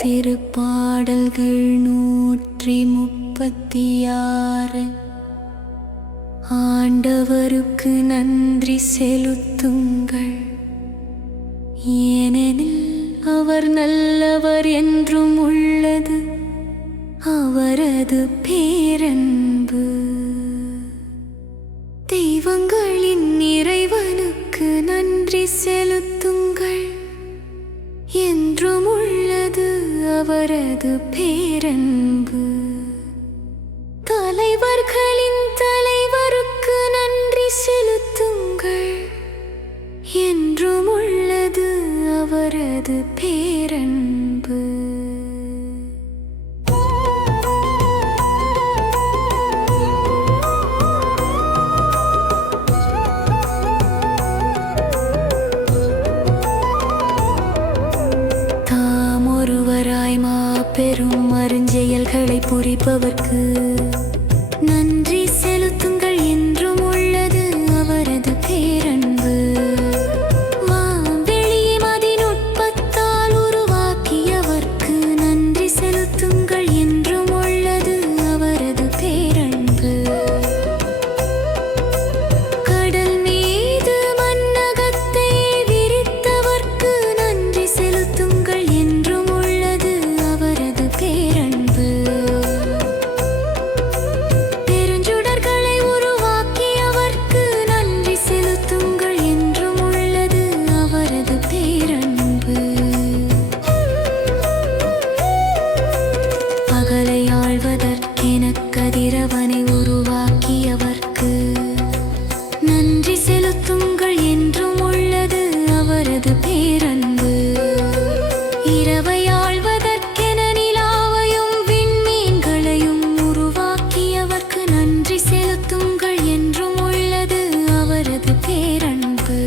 திருப்பாடல்கள் 136. ஆண்டவருக்கு நன்றி செலுத்துங்கள், ஏனெனில் அவர் நல்லவர் என்றும் உள்ளது அவரது பேரன்பு. தெய்வங்களின் இறைவனுக்கு நன்றி செலுத்துங்கள், என்றும் உள்ளது அவரது பேரன்பு. தலைவர்களின் தலைவருக்கு நன்றி செலுத்துங்கள், என்றும் உள்ளது அவரது பேரன்பு. பெரும் அருஞ்செயல்களை புரிபவர்க்கு நன்றி செலுத்துங்கள், என்றும் உள்ளது அவரது பேரன்பு. வான்வெளியும் அதன் நுட்பத்தால் உருவாக்கியவர்க்கு நன்றி செலுத்துங்கள், என்றும் உள்ளது அவரது பேரன்பு. கடல் மீது மண்ணகத்தை விரித்தவர்க்கு நன்றி செலுத்துங்கள், என்றும் கதிரவனை உருவாக்கியவர்க்கு நன்றி செலுத்துங்கள், என்றும் உள்ளது அவரது பேரன்பு. இரவை ஆள்வதற்கென நிலாவையும் விண்மீன்களையும் உருவாக்கியவர்க்கு நன்றி செலுத்துங்கள், என்றும் உள்ளது அவரது பேரன்பு.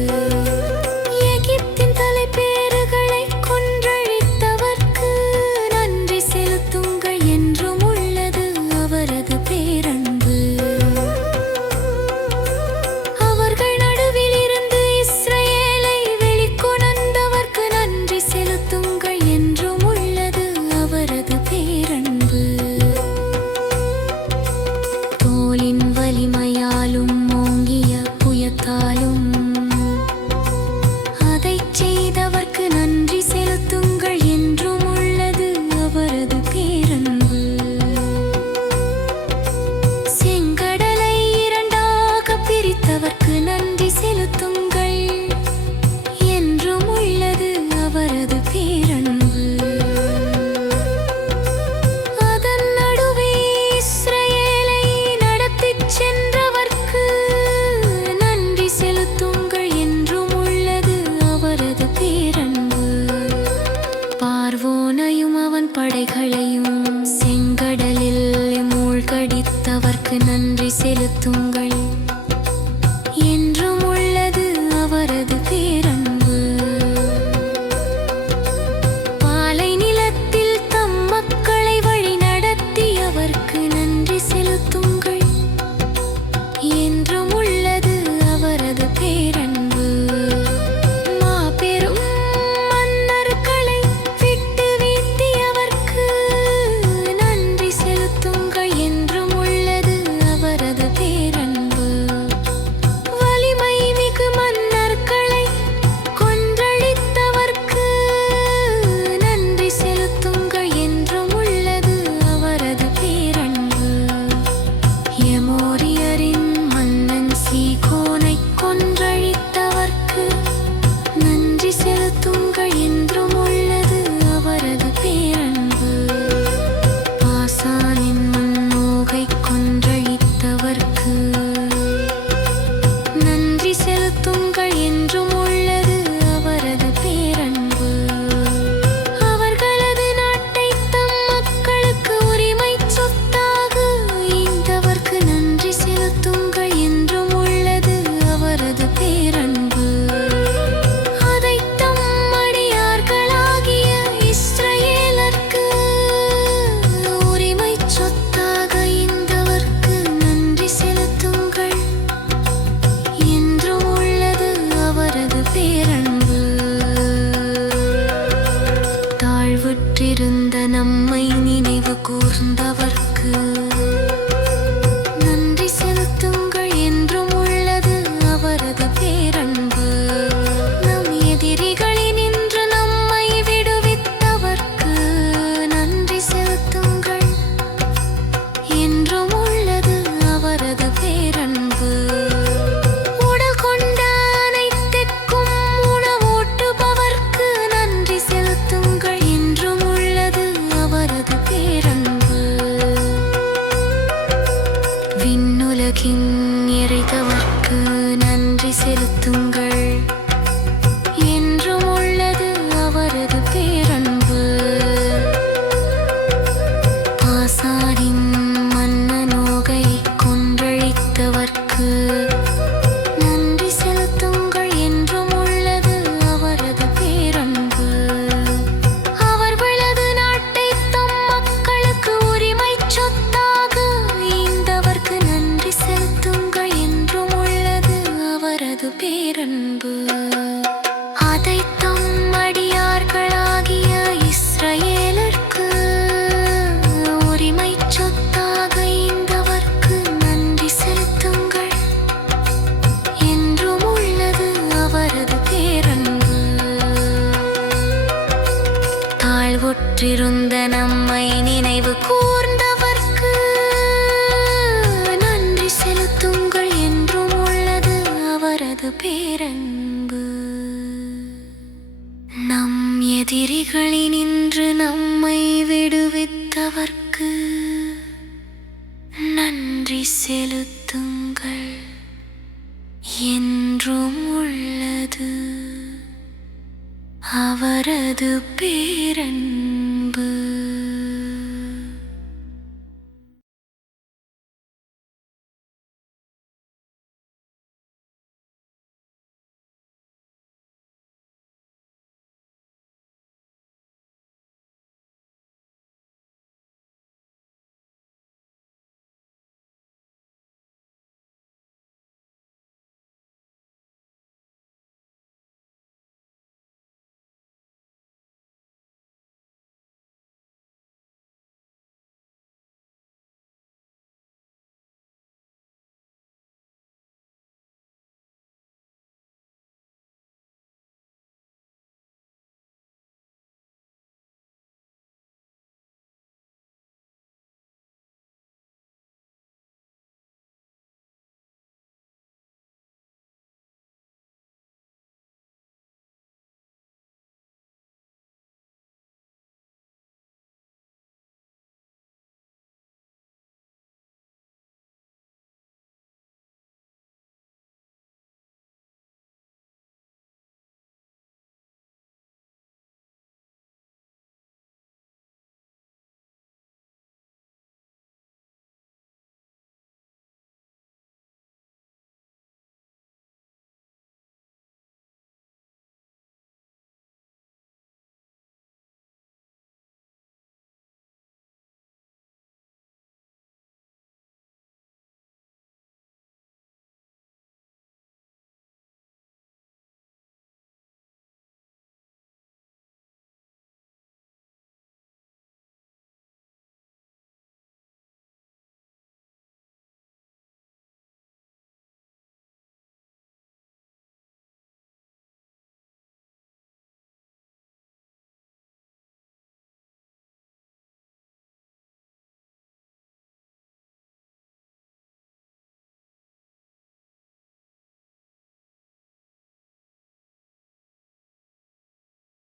எகிப்தின் தலைப்பேறுகளை கொன்றழித்தவர்க்கு நன்றி செலுத்துங்கள், என்றும் அவரது பேரன்பு. அவர்கள் நடுவில் இருந்து இஸ்ரவேலை வெளிக்கொணர்ந்தவர்க்கு நன்றி செலுத்துங்கள், என்றும் உள்ளது அவரது பேரன்பு. தோளின் வலிமையாலும் ஓங்கிய புயத்தாலும் அதைச் செய்தவர்க்கு நன்றி செலுத்துங்கள், என்றும் உள்ளது அவரது பேரன்பு. பிரித்தவர்க்கு நன்றி செலுத்துங்கள், என்றும் உள்ளது அவரது பேரன்பு. அதன் நடுவே இஸ்ரவேலை நடத்திச் சென்றவர்க்கு நன்றி செலுத்துங்கள், என்றும் உள்ளது அவரது பேரன்பு. பார்வோனையும் அவன் படைகளையும் செங்கடலில் மூழ்கடித்தவர்க்கு நன்றி செலுத்துங்கள், என்றும் உள்ளது அவரது பேரன்பு. பாலை நிலத்தில் தம் மக்களை வழி நடத்தியவர்க்கு நன்றி செலுத்துங்கள், என்றும் உள்ளது அவரது பேரன்பு. மாபெரும் மன்னர்களை விட்டு வீழ்த்தியவர்க்கு நன்றி செலுத்துங்கள், என்றும் உள்ளது அவரது பேரன்பு. மன்னர்களை கொன்றழித்தவர்க்கு நன்றி செலுத்துங்கள், என்றும் உள்ளது அவரது பேரன்பு. எமோரியரின் மன்னன் சீகோனை கொன்றழித்தவர்க்கு நன்றி செலுத்துங்கள், என்றும் உள்ளது அவரது பேரன்பு. பாசானின் மன்னோகை கொன்றழித்தவர்க்கு நன்றி செலுத்துங்கள், என்றும் உள்ளது அவரது பேரன்பு. அவர்களது நாட்டை தம் மக்களுக்கு உரிமை சொத்தாக ஈந்தவர்க்கு நன்றி செலுத்துங்கள், என்றும் உள்ளது அவரது பேரன்பு. அதை தம் அடியார்களாகிய இஸ்ரவேலர்க்கு உரிமை சொத்தாக ஈந்தவர்க்கு நன்றி செலுத்துங்கள். என்றும் உள்ளது அவரது பேரன்பு. தாழ்வுற்றிருந்த நம்மை நினைவு கூர்ந்தவர்க்கு நன்றி செலுத்துங்கள். என்றும் உள்ளது அவரது பேரன்பு. நம் எதிரிகளினின்று நம்மை விடுவித்தவர்க்கு நன்றி செலுத்துங்கள். என்றும் உள்ளது அவரது பேரன்பு.